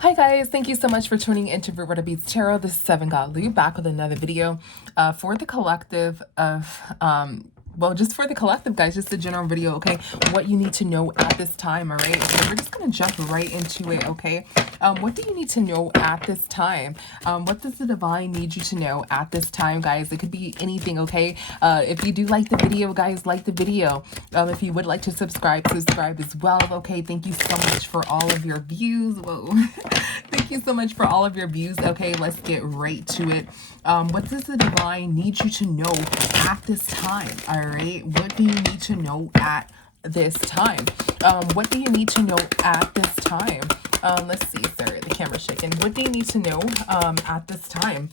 Hi guys, thank you so much for tuning into Roberta Beats Tarot. This is Seven God Lou back with another video for the collective of well, just for the collective, guys, just a general video, okay? What you need to know at this time, all right? So we're just going to jump right into it, okay? What do you need to know at this time? What does the divine need you to know at this time, guys? It could be anything, okay? If you do like the video, guys, like the video. If you would like to subscribe as well, okay? Thank you so much for all of your views. Whoa. Thank you so much for all of your views. Okay, let's get right to it. What does the divine need you to know at this time? All right, what do you need to know at this time? What do you need to know at this time? Let's see. Sorry, the camera's shaking. What do you need to know at this time?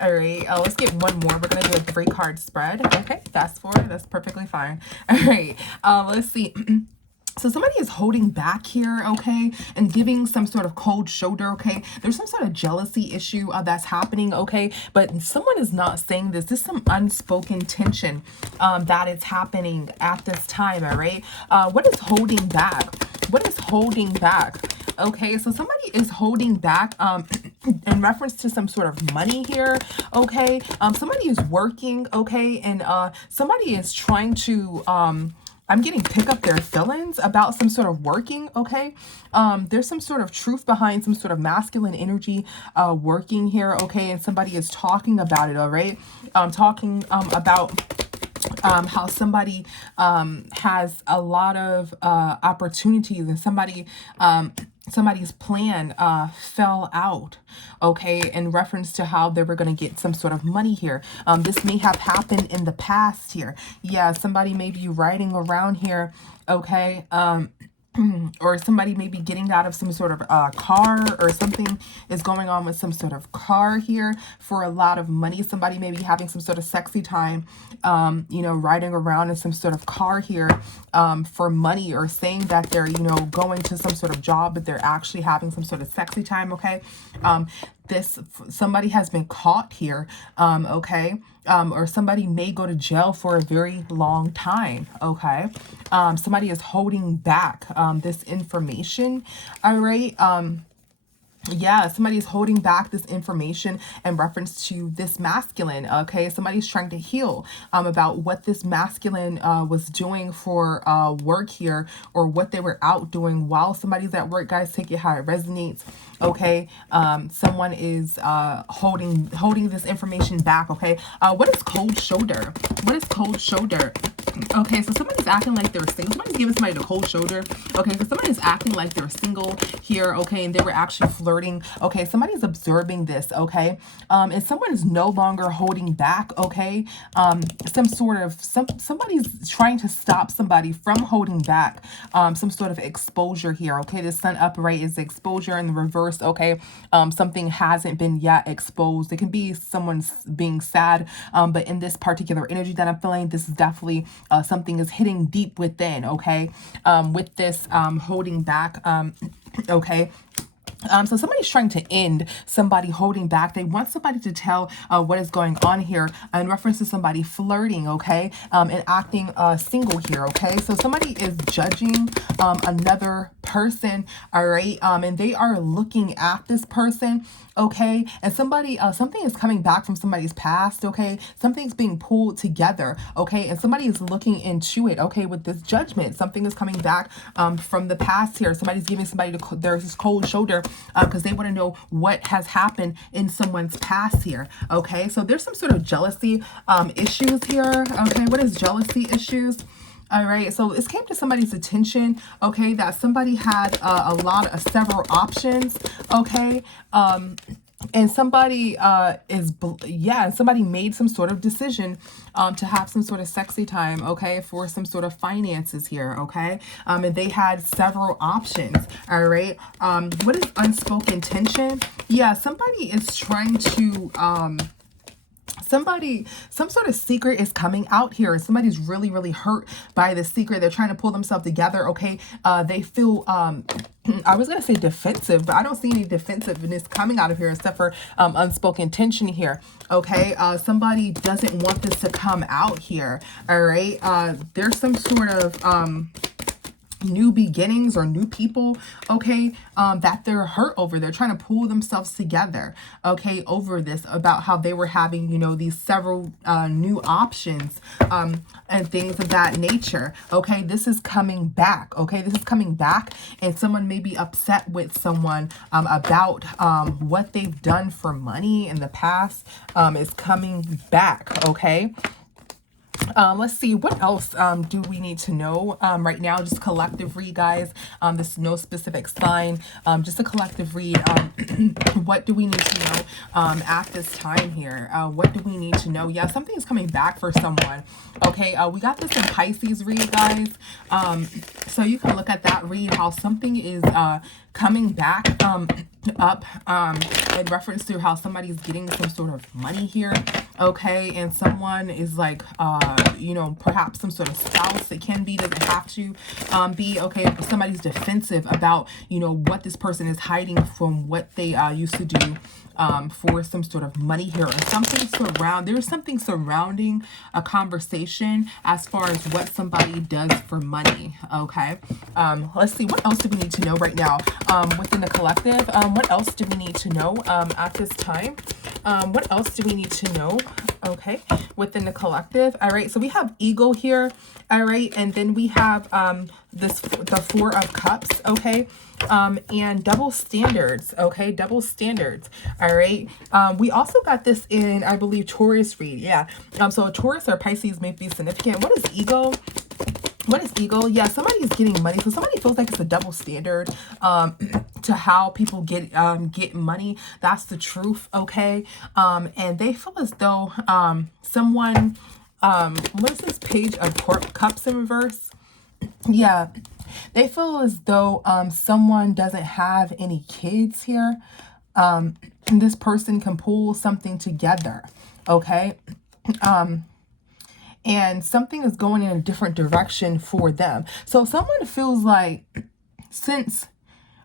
All right, let's get one more. We're gonna do a 3-card spread. Okay, fast forward. That's perfectly fine. All right, let's see. So somebody is holding back here, okay, and giving some sort of cold shoulder, okay? There's some sort of jealousy issue that's happening, okay? But someone is not saying this. There's some unspoken tension that is happening at this time, all right? What is holding back? What is holding back? Okay, so somebody is holding back in reference to some sort of money here, okay? Somebody is working, okay, and somebody is trying to... I'm getting pick up their feelings about some sort of working, okay? There's some sort of truth behind some sort of masculine energy working here, okay? And somebody is talking about it, all right? Talking about how somebody has a lot of opportunities and somebody's plan fell out, okay, in reference to how they were going to get some sort of money here. This may have happened in the past here. Yeah, somebody may be riding around here, okay, or somebody may be getting out of some sort of car, or something is going on with some sort of car here for a lot of money. Somebody may be having some sort of sexy time, you know, riding around in some sort of car here for money, or saying that they're, you know, going to some sort of job, but they're actually having some sort of sexy time, okay? Somebody has been caught here, okay? Or somebody may go to jail for a very long time, okay? Somebody is holding back this information, all right? Yeah, somebody's holding back this information in reference to this masculine, okay? Somebody's trying to heal about what this masculine was doing for work here, or what they were out doing while somebody's at work. Guys, take it how it resonates, okay? Someone is holding this information back, okay? What is cold shoulder? What is cold shoulder? Okay, so somebody's acting like they're single. Somebody's giving somebody the cold shoulder. Okay, so somebody's acting like they're single here, okay, and they were actually flirting. Okay, somebody's observing this, okay, and someone is no longer holding back, okay. Somebody's trying to stop somebody from holding back some sort of exposure here, okay. The sun upright is exposure, in the reverse, okay, something hasn't been yet exposed. It can be someone's being sad, but in this particular energy that I'm feeling, this is definitely something is hitting deep within, okay, with this holding back, okay. So somebody's trying to end somebody holding back. They want somebody to tell what is going on here in reference to somebody flirting, okay, and acting single here, okay. So somebody is judging another person, all right, and they are looking at this person, okay, and somebody, something is coming back from somebody's past, okay, something's being pulled together, okay, and somebody is looking into it, okay, with this judgment. Something is coming back from the past here. Somebody's giving somebody there's this cold shoulder because they want to know what has happened in someone's past here, okay. So there's some sort of jealousy issues here, okay. What is jealousy issues? All right, so this came to somebody's attention, okay, that somebody had several options, okay, and somebody somebody made some sort of decision to have some sort of sexy time, okay, for some sort of finances here, okay, and they had several options, all right. What is unspoken tension? Yeah, somebody is trying to some sort of secret is coming out here. Somebody's really hurt by the secret. They're trying to pull themselves together, okay. They feel I was gonna say defensive, but I don't see any defensiveness coming out of here except for unspoken tension here, okay. Somebody doesn't want this to come out here, all right. There's some sort of new beginnings or new people, okay, that they're hurt over. They're trying to pull themselves together, okay, over this, about how they were having, you know, these several new options, and things of that nature. Okay, this is coming back. Okay, this is coming back, and someone may be upset with someone about what they've done for money in the past, is coming back. Okay. Let's see, what else do we need to know right now? Just collective read, guys. This no specific sign, just a collective read. What do we need to know at this time here? What do we need to know? Yeah, something is coming back for someone. Okay, we got this in Pisces read, guys. So you can look at that read, how something is coming back up in reference to how somebody's getting some sort of money here. Okay, and someone is like you know, perhaps some sort of spouse. It can be, doesn't have to be. Okay, somebody's defensive about, you know, what this person is hiding from what they used to do for some sort of money here, or something there's something surrounding a conversation as far as what somebody does for money. Okay, let's see, what else do we need to know right now within the collective? What else do we need to know at this time? What else do we need to know? Okay, within the collective. All right, so we have ego here. All right, and then we have the Four of Cups. Okay, and double standards. Okay, double standards. All right, we also got this in, I believe, Taurus read. Yeah, so a Taurus or Pisces may be significant. What is ego? What is ego? Yeah, somebody is getting money. So somebody feels like it's a double standard to how people get money. That's the truth, okay? And they feel as though someone, what is this page of cups in reverse? Yeah, they feel as though someone doesn't have any kids here. And this person can pull something together, okay? And something is going in a different direction for them. So someone feels like, since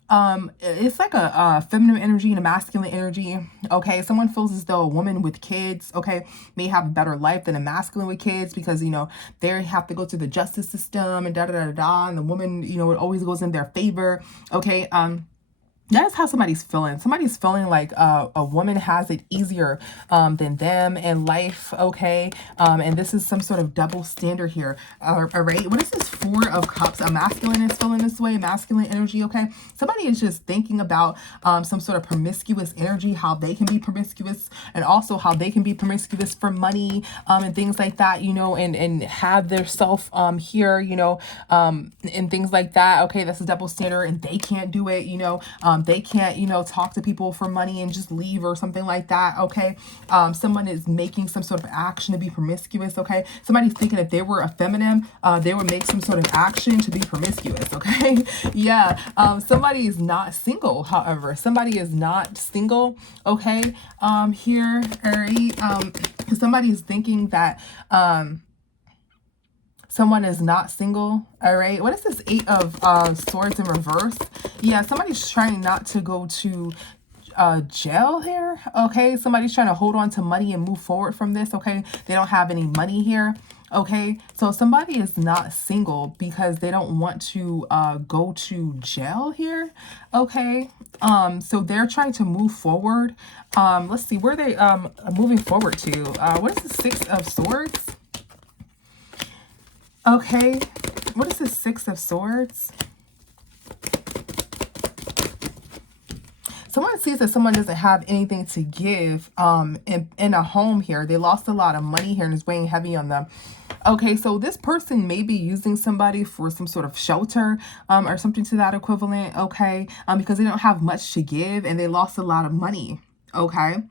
it's like a feminine energy and a masculine energy, okay, someone feels as though a woman with kids, okay, may have a better life than a masculine with kids, because, you know, they have to go through the justice system and da, and the woman, you know, it always goes in their favor. Okay, that's how somebody's feeling. Somebody's feeling like a woman has it easier than them in life, okay? And this is some sort of double standard here, all right? What is this Four of Cups? A masculine is feeling this way, masculine energy, okay? Somebody is just thinking about some sort of promiscuous energy, how they can be promiscuous, and also how they can be promiscuous for money and things like that, you know, and have their self here, you know, and things like that, okay? That's a double standard, and they can't do it, you know. They can't, you know, talk to people for money and just leave or something like that, okay? Someone is making some sort of action to be promiscuous, okay? Somebody's thinking if they were a feminine, they would make some sort of action to be promiscuous, okay? Yeah, somebody is not single, however. Somebody is not single, okay? Here, all right? Somebody is thinking that someone is not single, all right? What is this Eight of Swords in reverse? Yeah, somebody's trying not to go to jail here, okay? Somebody's trying to hold on to money and move forward from this, okay? They don't have any money here, okay? So somebody is not single because they don't want to go to jail here, okay? So they're trying to move forward. Let's see, where are they moving forward to? What is the Six of Swords? Okay, what is the Six of Swords? Someone sees that someone doesn't have anything to give in a home here. They lost a lot of money here and it's weighing heavy on them. Okay, so this person may be using somebody for some sort of shelter or something to that equivalent, okay, because they don't have much to give and they lost a lot of money, okay?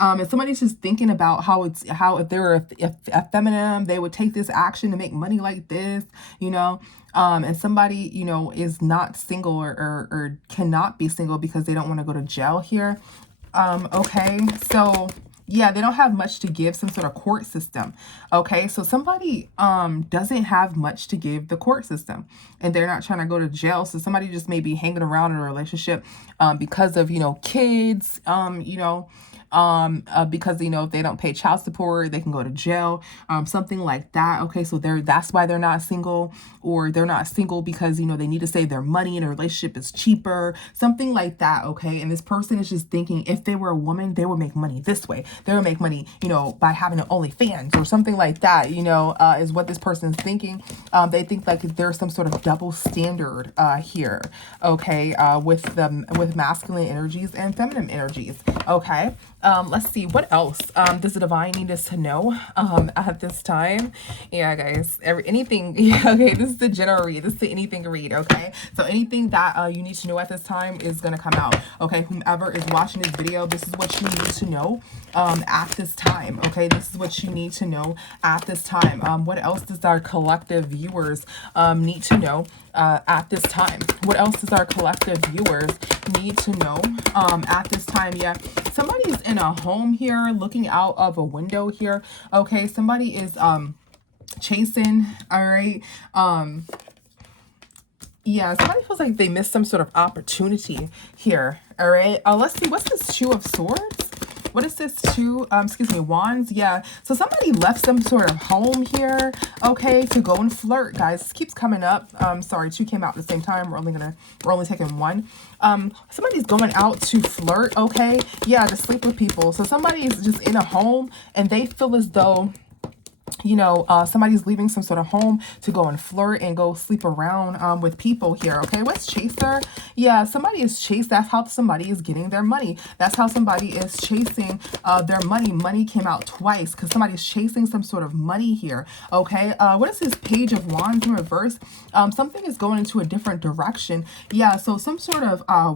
And somebody's just thinking about how if they were a feminine, they would take this action to make money like this, you know. And somebody, you know, is not single or cannot be single because they don't want to go to jail here. Okay, so yeah, they don't have much to give, some sort of court system. Okay, so somebody doesn't have much to give the court system and they're not trying to go to jail. So somebody just may be hanging around in a relationship because of, you know, kids, you know, because, you know, if they don't pay child support, they can go to jail, something like that. Okay, so that's why they're not single, or they're not single because, you know, they need to save their money and a relationship is cheaper, something like that. Okay, and this person is just thinking if they were a woman, they would make money this way. They would make money, you know, by having an OnlyFans or something like that, you know, is what this person is thinking. They think like there's some sort of double standard here, okay, with masculine energies and feminine energies. Okay, let's see what else does the divine need us to know at this time. Yeah, guys, anything. Yeah, okay, this is the general read. This is the anything read. Okay, so anything that you need to know at this time is gonna come out. Okay, whomever is watching this video, this is what you need to know at this time. Okay, this is what you need to know at this time. What else does our collective viewers need to know at this time? What else does our collective viewers need to know at this time? Yeah, somebody's in a home here, looking out of a window here. Okay, somebody is chasing. All right, yeah, somebody feels like they missed some sort of opportunity here. All right, let's see, what's this Two of Swords? What is this two, excuse me, wands? Yeah, so somebody left some sort of home here, okay, to go and flirt, guys. This keeps coming up. Sorry, two came out at the same time. We're only taking one. Somebody's going out to flirt, okay? Yeah, to sleep with people. So somebody's just in a home and they feel as though, you know, somebody's leaving some sort of home to go and flirt and go sleep around with people here. Okay, what's chaser? Yeah, somebody is chased. That's how somebody is getting their money. That's how somebody is chasing their money. Money came out twice because somebody's chasing some sort of money here. Okay, what is this Page of Wands in reverse? Something is going into a different direction. Yeah, so some sort of I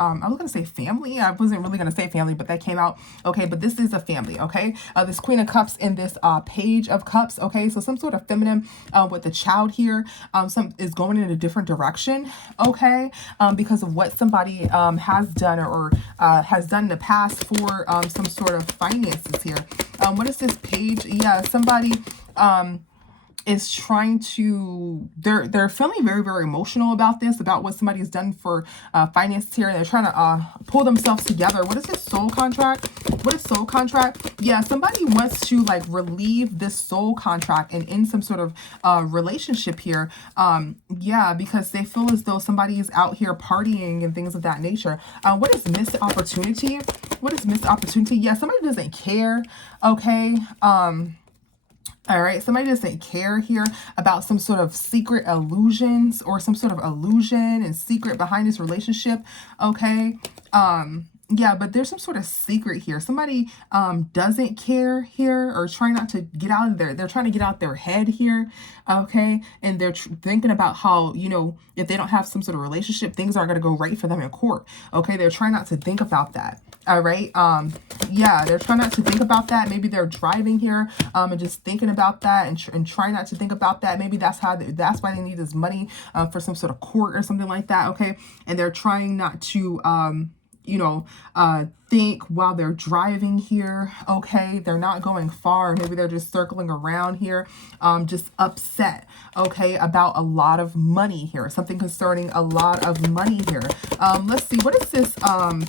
was going to say family. I wasn't really going to say family, but that came out. Okay, but this is a family. Okay, this Queen of Cups and this Page of Cups. Okay, so some sort of feminine with the child here. Some is going in a different direction. Okay, because of what somebody has done or has done in the past for some sort of finances here. What is this Page? Yeah, somebody is trying to, they're feeling very, very emotional about this, about what somebody's done for finance here. They're trying to pull themselves together. What is this Soul contract? What is Soul contract? Yeah, somebody wants to like relieve this soul contract and end some sort of relationship here. Yeah, because they feel as though somebody is out here partying and things of that nature. What is missed opportunity? What is missed opportunity? Yeah, somebody doesn't care. Okay. All right, somebody doesn't care here about some sort of secret illusions or some sort of illusion and secret behind this relationship. Okay. Yeah, but there's some sort of secret here. Somebody doesn't care here or trying not to get out of they're trying to get out their head here. Okay. And they're thinking about how, you know, if they don't have some sort of relationship, things aren't going to go right for them in court. Okay. They're trying not to think about that. All right. Yeah, they're trying not to think about that. Maybe they're driving here and just thinking about that and trying not to think about that. Maybe that's why they need this money for some sort of court or something like that. Okay. And they're trying not to, you know, think while they're driving here. Okay, they're not going far. Maybe they're just circling around here, just upset, okay, about a lot of money here, something concerning a lot of money here. Let's see, what is this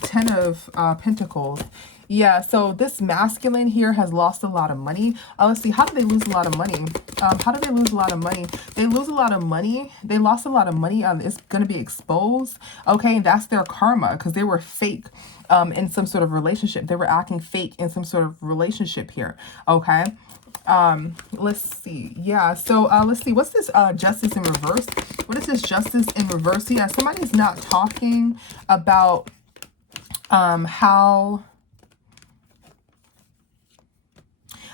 Ten of Pentacles? Yeah, so this masculine here has lost a lot of money. Let's see, how do they lose a lot of money? How do they lose a lot of money? They lose a lot of money. They lost a lot of money. It's going to be exposed. Okay, and that's their karma because they were fake in some sort of relationship. They were acting fake in some sort of relationship here. Okay. Let's see. Yeah, so let's see. What's this Justice in reverse? What is this Justice in reverse? Yeah, somebody's not talking about how...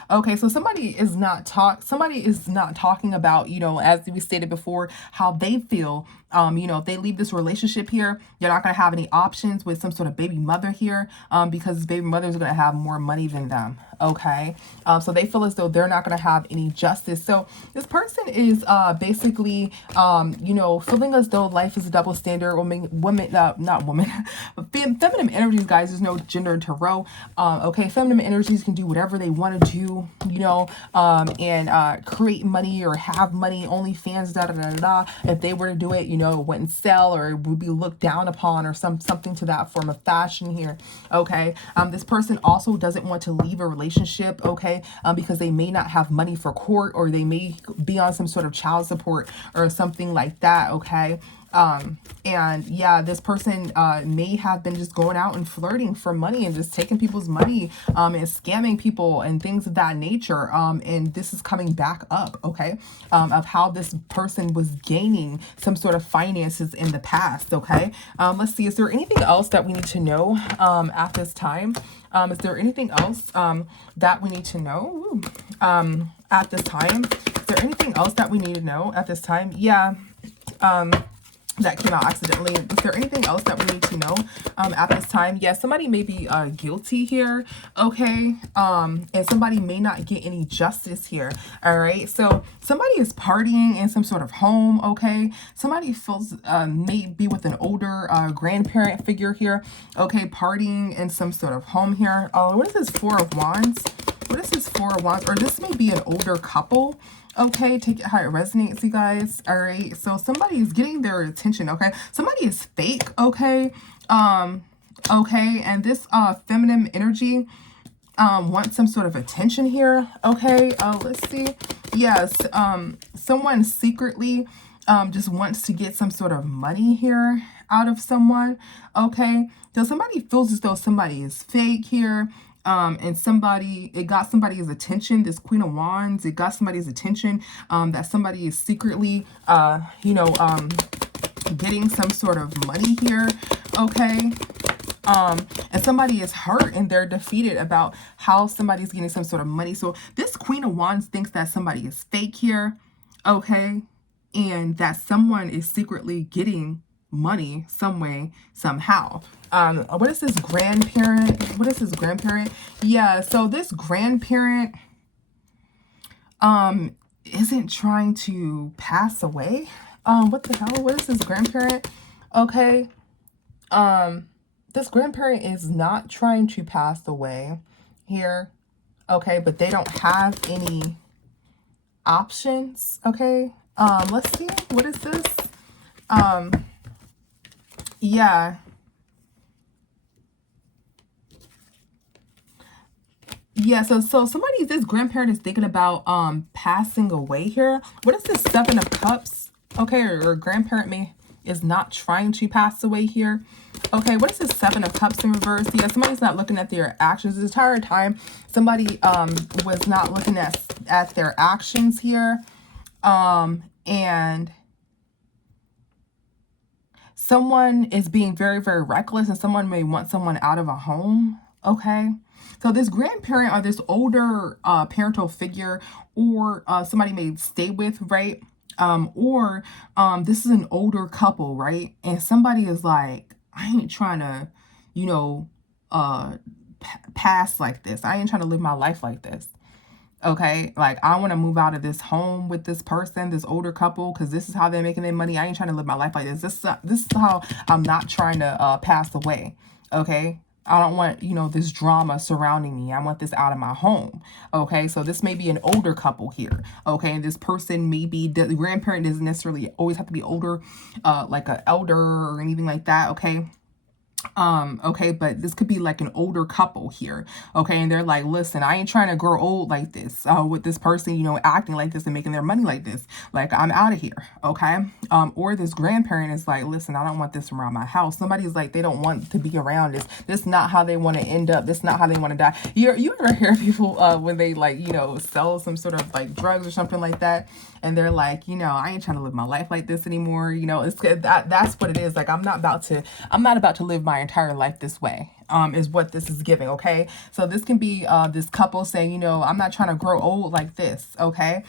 Okay, so somebody is not talking about, you know, as we stated before, how they feel. You know, if they leave this relationship here, you're not going to have any options with some sort of baby mother here, because this baby mother is going to have more money than them. okay? So they feel as though they're not going to have any justice. So this person is basically, you know, feeling as though life is a double standard. Not woman, feminine energies, guys. There's no gender in tarot. Okay, feminine energies can do whatever they want to do, you know, and create money or have money. OnlyFans, da da da da. If they were to do it, you know, it wouldn't sell or it would be looked down upon or something to that form of fashion here. Okay, this person also doesn't want to leave a relationship. Okay, because they may not have money for court, or they may be on some sort of child support or something like that. Okay. And yeah, this person may have been just going out and flirting for money and just taking people's money and scamming people and things of that nature. And this is coming back up, okay, of how this person was gaining some sort of finances in the past, okay. Let's see, is there anything else that we need to know at this time? Is there anything else that we need to know at this time? Is there anything else that we need to know at this time? Yeah. That came out accidentally. Is there anything else that we need to know at this time? Yeah, somebody may be guilty here, okay? And somebody may not get any justice here, all right? So somebody is partying in some sort of home, okay? Somebody feels may be with an older grandparent figure here, okay? Partying in some sort of home here. Oh, what is this Four of Wands? What is this Four of Wands? Or this may be an older couple. Okay, take it how it resonates, you guys. All right, so somebody is getting their attention, okay? Somebody is fake, okay? Okay, and this feminine energy wants some sort of attention here, okay? Let's see. Yes, someone secretly just wants to get some sort of money here out of someone, okay? So somebody feels as though somebody is fake here. And it got somebody's attention, this Queen of Wands, it got somebody's attention, that somebody is secretly, you know, getting some sort of money here, okay? And somebody is hurt and they're defeated about how somebody's getting some sort of money. So this Queen of Wands thinks that somebody is fake here, okay? And that someone is secretly getting money some way, somehow. What is this grandparent? What is this grandparent? Yeah, so this grandparent isn't trying to pass away. What the hell? What is this grandparent? Okay. This grandparent is not trying to pass away here. Okay, but they don't have any options. Okay. Let's see. What is this? Yeah. Yeah, so somebody, this grandparent is thinking about passing away here. What is this Seven of Cups? Okay, or grandparent is not trying to pass away here. Okay, what is this Seven of Cups in reverse? Yeah, somebody's not looking at their actions this entire time. Somebody was not looking at their actions here. And someone is being very, very reckless, and someone may want someone out of a home, okay? So this grandparent or this older parental figure, or somebody may stay with, right? Or this is an older couple, right? And somebody is like, I ain't trying to, you know, pass like this. I ain't trying to live my life like this. Okay, like I want to move out of this home with this person, this older couple, because this is how they're making their money. I ain't trying to live my life like this. This is how I'm not trying to pass away. Okay, I don't want, you know, this drama surrounding me. I want this out of my home. Okay, so this may be an older couple here. Okay, and this person may be, the grandparent doesn't necessarily always have to be older, like an elder or anything like that. Okay. Okay, but this could be like an older couple here, okay, and they're like, listen, I ain't trying to grow old like this, with this person, you know, acting like this and making their money like this, like I'm out of here, okay. Or this grandparent is like, listen, I don't want this around my house. Somebody's like, they don't want to be around this. This is not how they want to end up. This is not how they want to die. You ever hear people when they, like, you know, sell some sort of like drugs or something like that, and they're like, you know, I ain't trying to live my life like this anymore. You know, that's what it is. Like, I'm not about to live my entire life this way, is what this is giving. Okay, so this can be this couple saying, you know, I'm not trying to grow old like this. Okay,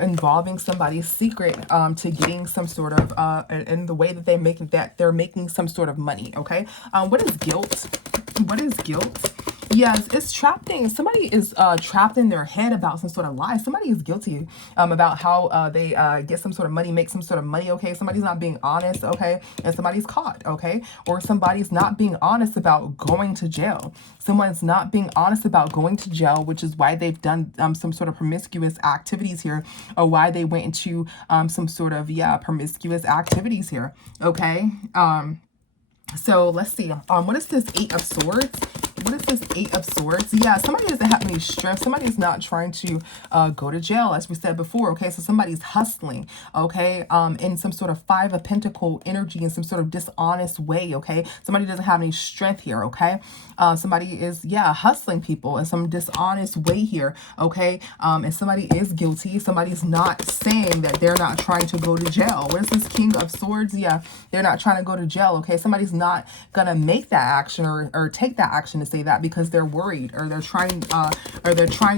involving somebody's secret to getting some sort of in the way that they're making some sort of money. Okay, what is guilt? What is guilt? Yes, it's trapped in, somebody is trapped in their head about some sort of lie. Somebody is guilty about how they get some sort of money, make some sort of money, okay? Somebody's not being honest, okay? And somebody's caught, okay? Or somebody's not being honest about going to jail. Someone's not being honest about going to jail, which is why they've done some sort of promiscuous activities here, or why they went into some sort of, yeah, promiscuous activities here, okay? So let's see. What is this Eight of Swords? What is this Eight of Swords? Yeah, somebody doesn't have any strength. Somebody is not trying to go to jail, as we said before. Okay, so somebody's hustling. Okay, in some sort of Five of Pentacle energy, in some sort of dishonest way. Okay, somebody doesn't have any strength here. Okay, somebody is, yeah, hustling people in some dishonest way here. Okay, and somebody is guilty. Somebody's not saying that they're not trying to go to jail. What is this King of Swords? Yeah, they're not trying to go to jail. Okay, somebody's not gonna make that action or take that action to say that because they're worried, or they're trying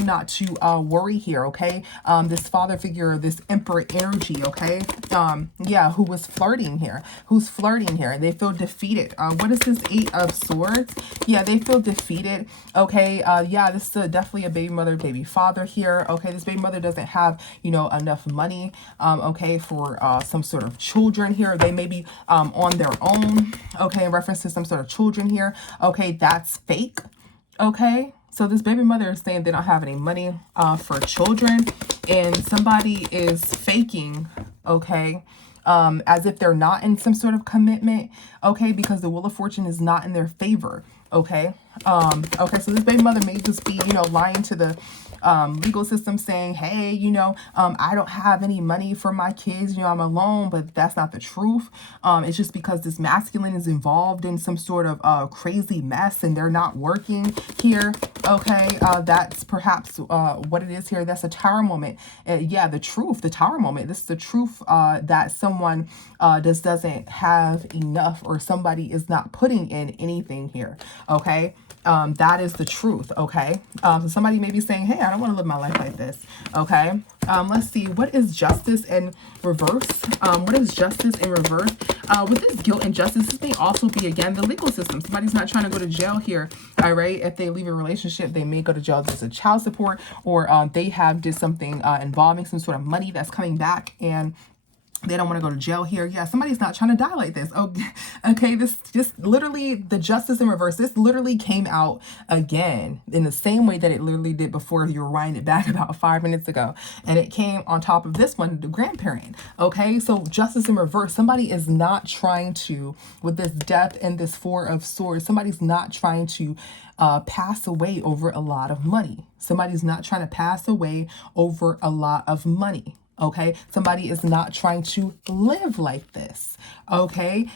not to worry here. Okay, this father figure, this Emperor energy. Okay, yeah, who was flirting here, who's flirting here, they feel defeated. What is this Eight of Swords? Yeah, they feel defeated. Okay, yeah, this is definitely a baby mother, baby father here. Okay, this baby mother doesn't have, you know, enough money, okay, for some sort of children here. They may be on their own, okay, in reference to some sort of children here. Okay, that's fake. Okay, so this baby mother is saying they don't have any money for children, and somebody is faking, okay, as if they're not in some sort of commitment, okay, because the Wheel of Fortune is not in their favor. Okay, okay, so this baby mother may just be, you know, lying to the legal system, saying, hey, you know, I don't have any money for my kids, you know, I'm alone, but that's not the truth. It's just because this masculine is involved in some sort of crazy mess and they're not working here. Okay, that's perhaps what it is here. That's a tower moment. Yeah, the truth, the tower moment. This is the truth that someone just doesn't have enough, or somebody is not putting in anything here. Okay, that is the truth. Okay, so somebody may be saying, hey, I don't want to live my life like this. Okay, let's see, what is justice in reverse? What is justice in reverse? With this guilt and justice, this may also be, again, the legal system. Somebody's not trying to go to jail here. All right, if they leave a relationship, they may go to jail as a child support, or they have did something involving some sort of money that's coming back, and they don't want to go to jail here. Yeah, somebody's not trying to die like this. Oh, okay, this just literally, the justice in reverse, this literally came out again in the same way that it literally did before. You rewind it back about 5 minutes ago, and it came on top of this one, the grandparent. Okay, so justice in reverse, somebody is not trying to, with this death and this Four of Swords, somebody's not trying to pass away over a lot of money. Somebody's not trying to pass away over a lot of money. Okay, somebody is not trying to live like this. Okay,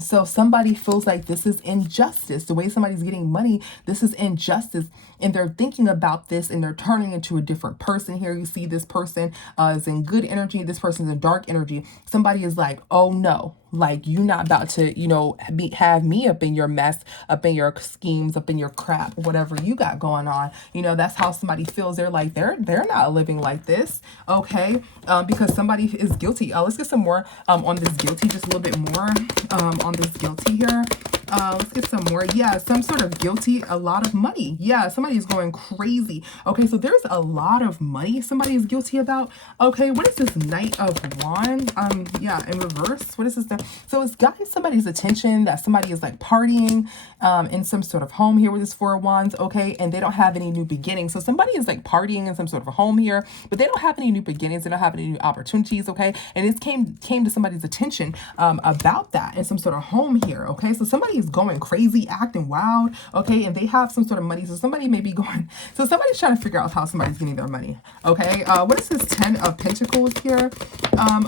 so somebody feels like this is injustice. The way somebody's getting money, this is injustice, and they're thinking about this, and they're turning into a different person here. You see, this person is in good energy, this person's in dark energy. Somebody is like, oh no, like, you're not about to, you know, have me up in your mess, up in your schemes, up in your crap, whatever you got going on. You know, that's how somebody feels. They're like, they're not living like this. Okay, because somebody is guilty. Let's get some more on this guilty, just a little bit more on this guilty here. Let's get some more. Yeah, some sort of guilty, a lot of money. Yeah, somebody is going crazy. Okay, so there's a lot of money somebody is guilty about. Okay, what is this Knight of Wands? Yeah, in reverse. What is this? So it's gotten somebody's attention that somebody is like partying in some sort of home here with this Four of Wands. Okay, and they don't have any new beginnings. So somebody is like partying in some sort of a home here, but they don't have any new beginnings. They don't have any new opportunities. Okay, and it came to somebody's attention about that in some sort of home here. Okay, so somebody is going crazy, acting wild. Okay, and they have some sort of money. So somebody may be going. So somebody's trying to figure out how somebody's getting their money. Okay, what is this Ten of Pentacles here?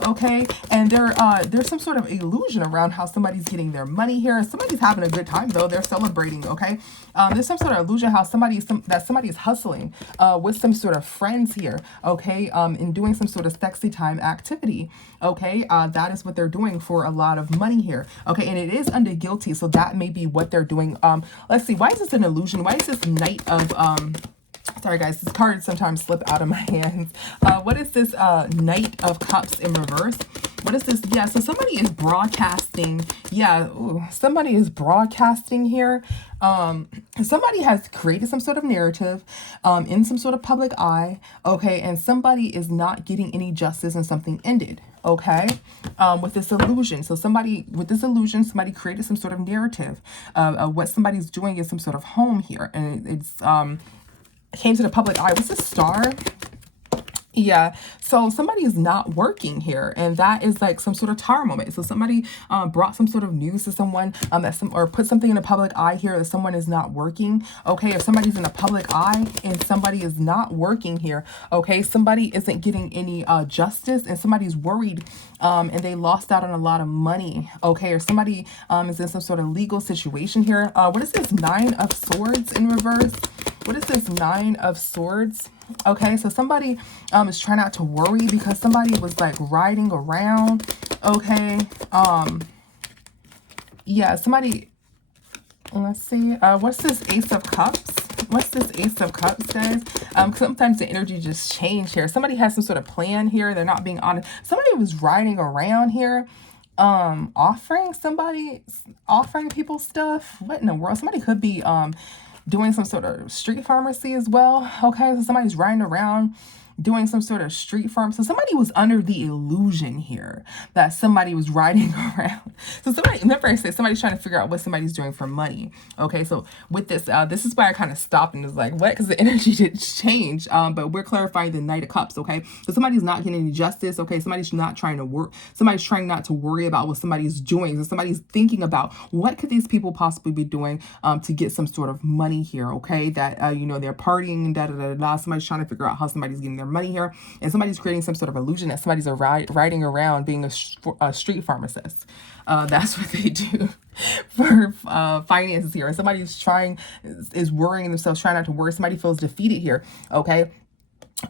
Okay, and there's some sort of illusion around how somebody's getting their money here. Somebody's having a good time though. They're celebrating. Okay, there's some sort of illusion how somebody is hustling with some sort of friends here. Okay, and doing some sort of sexy time activity. Okay, that is what they're doing for a lot of money here. Okay, and it is under guilty, so that may be what they're doing. Let's see, why is this an illusion? Why is this Knight of Sorry guys, this card sometimes slip out of my hands. What is this Knight of Cups in reverse? What is this? Yeah, so somebody is broadcasting. Yeah, ooh, somebody is broadcasting here. Somebody has created some sort of narrative in some sort of public eye, okay, and somebody is not getting any justice and something ended, okay, with this illusion. So somebody, with this illusion, somebody created some sort of narrative. What somebody's doing is some sort of home here, and it's came to the public eye. What's this star? Yeah, so somebody is not working here, and that is like some sort of tower moment. So somebody brought some sort of news to someone or put something in the public eye here that someone is not working. Okay, if somebody's in a public eye and somebody is not working here, okay, somebody isn't getting any justice, and somebody's worried and they lost out on a lot of money. Okay, or somebody is in some sort of legal situation here. What is this Nine of Swords in reverse? What is this Nine of Swords? Okay, so somebody is trying not to worry because somebody was like riding around. Okay, yeah, somebody, let's see, what's this Ace of Cups? What's this Ace of Cups, guys? Sometimes the energy just changed here. Somebody has some sort of plan here. They're not being honest. Somebody was riding around here offering people stuff. What in the world? Somebody could be doing some sort of street pharmacy as well. Okay, so somebody's riding around doing some sort of street farm. So somebody was under the illusion here that somebody was riding around. So somebody, remember I said somebody's trying to figure out what somebody's doing for money. Okay, so with this, this is why I kind of stopped and was like, what? Because the energy did change. But we're clarifying the Knight of Cups. Okay, so somebody's not getting any justice. Okay, somebody's not trying to work. Somebody's trying not to worry about what somebody's doing. So somebody's thinking about what could these people possibly be doing to get some sort of money here. Okay, that you know, they're partying and da da da da. Somebody's trying to figure out how somebody's getting their money here, and somebody's creating some sort of illusion that somebody's riding around being a street pharmacist. That's what they do for finances here. And somebody's is worrying themselves, trying not to worry. Somebody feels defeated here. Okay.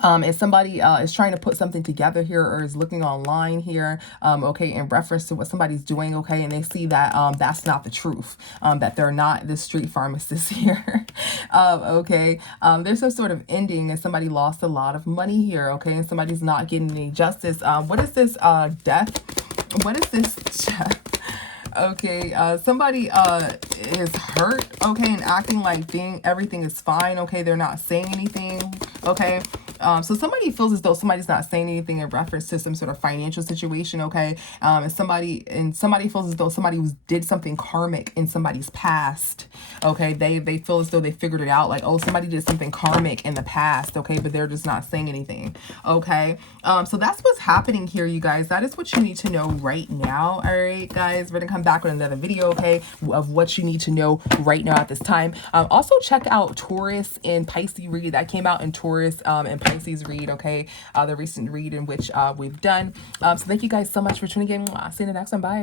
And somebody is trying to put something together here, or is looking online here, okay, in reference to what somebody's doing, okay, and they see that that's not the truth, that they're not the street pharmacist here. Okay, there's some sort of ending, and somebody lost a lot of money here, okay, and somebody's not getting any justice. What is this death? What is this death? Okay, somebody is hurt, okay, and acting like everything is fine, okay, they're not saying anything, okay. So somebody feels as though somebody's not saying anything in reference to some sort of financial situation, okay? And somebody feels as though somebody did something karmic in somebody's past, okay? They feel as though they figured it out, like, oh, somebody did something karmic in the past, okay? But they're just not saying anything, okay? So that's what's happening here, you guys. That is what you need to know right now, all right, guys? We're gonna come back with another video, okay, of what you need to know right now at this time. Also check out Taurus and Pisces read that came out in Taurus and Pisces read, okay, the recent read in which we've done. So thank you guys so much for tuning in. I'll see you in the next one. Bye.